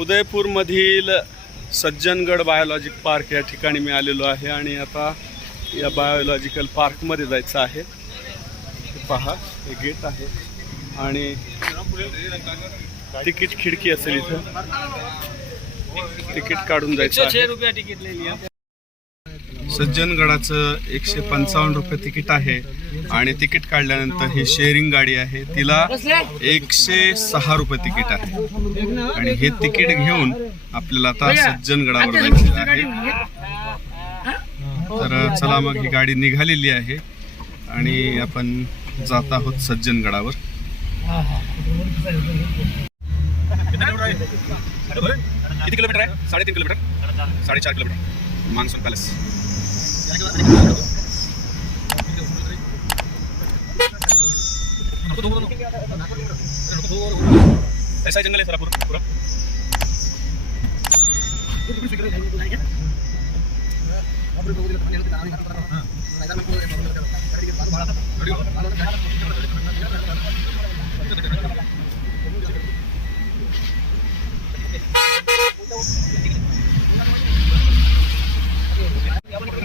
उदयपूरमधील Sajjangad biologic park या ठिकाणी मी आलेलो आहे आणि आता या बायोलॉजिकल पार्कमध्ये जायचं आहे. पहा हे गेट आहे. आणि तिकीट खिडकी असेल इथं. तिकीट काढून जायचं आहे रुपया तिकीट ले लिया सज्जनगडाचं एकशे पंचावन्न रुपये तिकीट आहे आणि तिकीट काढल्यानंतर ही शेअरिंग गाडी आहे. तिला एकशे सहा रुपये तिकीट आहे. आणि हे तिकीट घेऊन आपल्याला आता सज्जनगडावर जायचं आहे. तर चला मग ही गाडी निघालेली आहे आणि आपण जात आहोत सज्जनगडावर. किती किलोमीटर आहे? साडेतीन किलोमीटर. साडेचार किलोमीटर. Monsoon palace. ऐसा ही जंगल है सारा पूरा पूरा Gracias.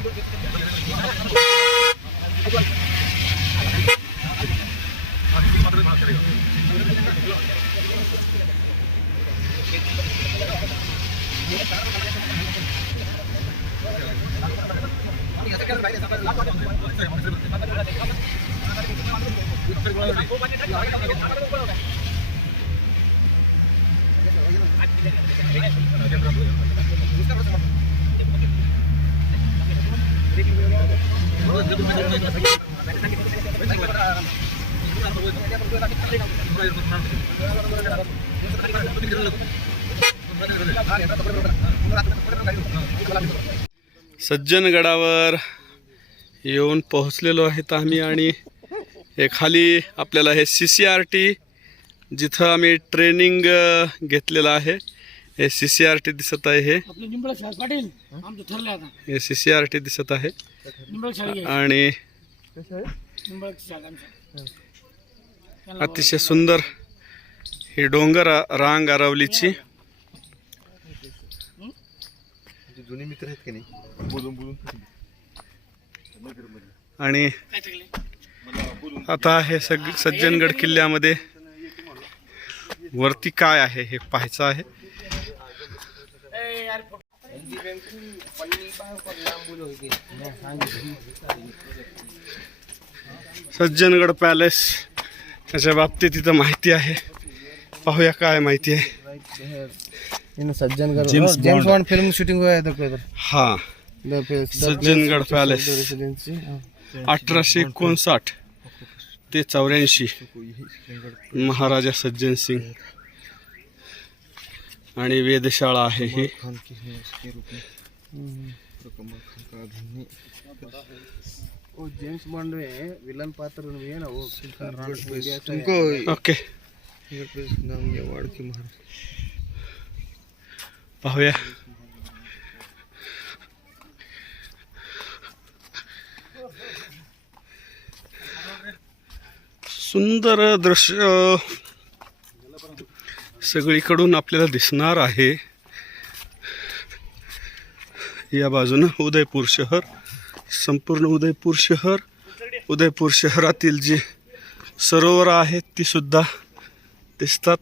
सज्जनगडावर येऊन पोहोचलेलो आहेत आम्ही आणि हे खाली आपल्याला हे सी सी आर टी जिथं आम्ही ट्रेनिंग घेतलेलं आहे. हे सी सी आर टी दिसत आहे हे. आपलं निंबळ शाळ पाटील आमचं ठरलं आता. हे सी सी आर टी दिसत आहे. आणि अतिशय सुंदर ही डोंगर रांग अरवलीची जुने मित्र आहेत का नाही? बोलून बोलून. आणि आता हे सग सज्जनगड किल्ल्यामध्ये वरती काय आहे हे पाहायचं आहे. सज्जनगड पॅलेस. याच्या बाबतीत तिथं माहिती आहे. पाहूया काय माहिती आहे. In Sajjangarh James Bond. Film shooting है. सज्जनगड पॅलेस अठराशे एकोणसाठ ते चौऱ्याऐंशी. महाराजा सज्जन सिंग. आणि वेधशाळा आहे ही. वो जेम्स बॉन्ड में विलन पात्र में है ना वो तुमको ओके पाहूया। सुंदर दृश्य सगळीकडून आपल्याला दिसणार आहे. या बाजूनं उदयपूर शहर संपूर्ण उदयपूर शहर. उदयपूर शहरातील जी सरोवर आहेत ती सुद्धा दिसतात.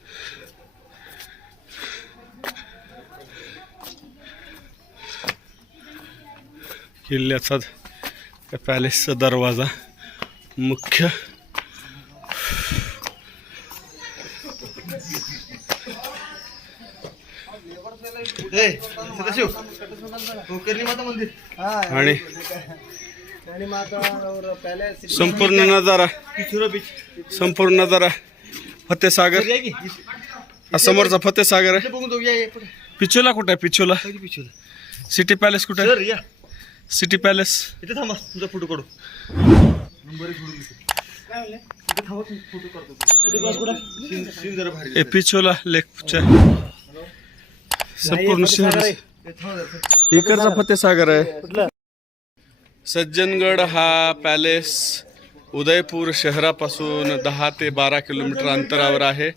किल्ल्याचा त्या पॅलेसचा दरवाजा मुख्य. आणि संपूर्ण नजारा संपूर्ण नजारा फतेसागर हा समोरचा फतेसागर आहे. पिचोला कुठे आहे? पिचोला. पिछुरा सिटी पॅलेस कुठे सिटी पॅलेस. इथे थांबा तुझा फोटो काढू. नंबर एक सोडून देतो. इथे थांबा तू फोटो काढतो तुझा. सीन सीन जरा भारी पिचोला लेकच्या संपूर्ण शहर. इकडचा फतेसागर आहे. सज्जनगड हा पॅलेस उदयपूर शहरापासून दहा ते बारा किलोमीटर अंतरावर आहे.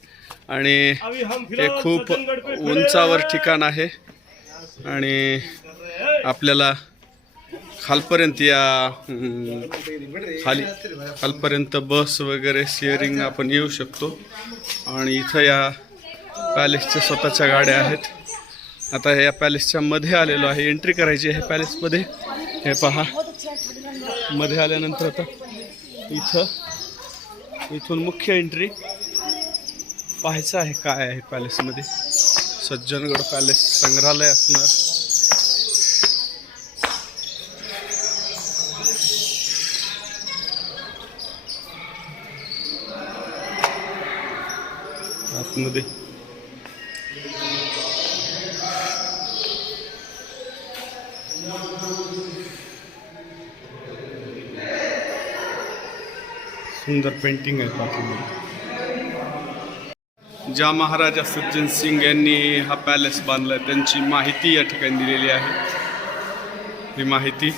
आणि हे खूप उंचावर ठिकाण आहे. आणि आपल्याला खालपर्यंत या खाली खालपर्यंत बस वगैरे शेअरिंग आपण येऊ शकतो. आणि इथं या पॅलेसच्या स्वतःच्या गाड्या आहेत. आता या पॅलेसच्या मध्ये आलेलो आहे. एंट्री करायची आहे पॅलेसमध्ये हे पहा. मध्ये आल्यानंतर आता इथं इथून मुख्य एंट्री पाहायचं आहे काय आहे पॅलेसमध्ये सज्जनगड पॅलेस संग्रहालय असणार. आतमध्ये. सुंदर पेंटिंग आहे पाठीमध्ये ज्या महाराजा सज्जन सिंग यांनी हा पॅलेस बांधला त्यांची माहिती या ठिकाणी दिलेली आहे. ही माहिती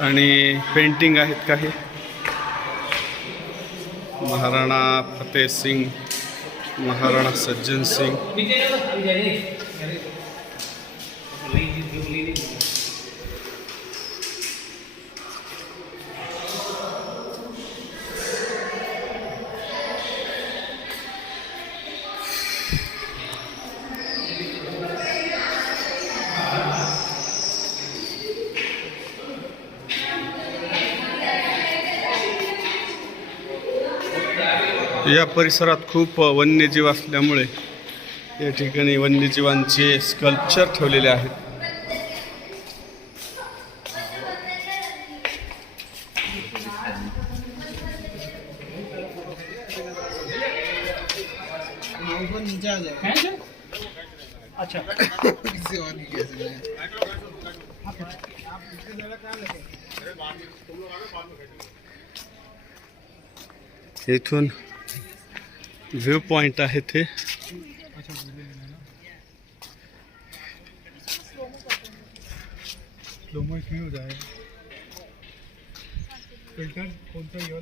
आणि पेंटिंग आहेत काही. महाराणा फतेह सिंग महाराणा सज्जन सिंग या परिसरात खूप वन्यजीव असल्यामुळे या ठिकाणी वन्यजीवांचे स्कल्पचर ठेवलेले आहेत. अच्छा. इथून व्ह्यू पॉइंट आहे ते. हो फिल्टर कोणतं सा ये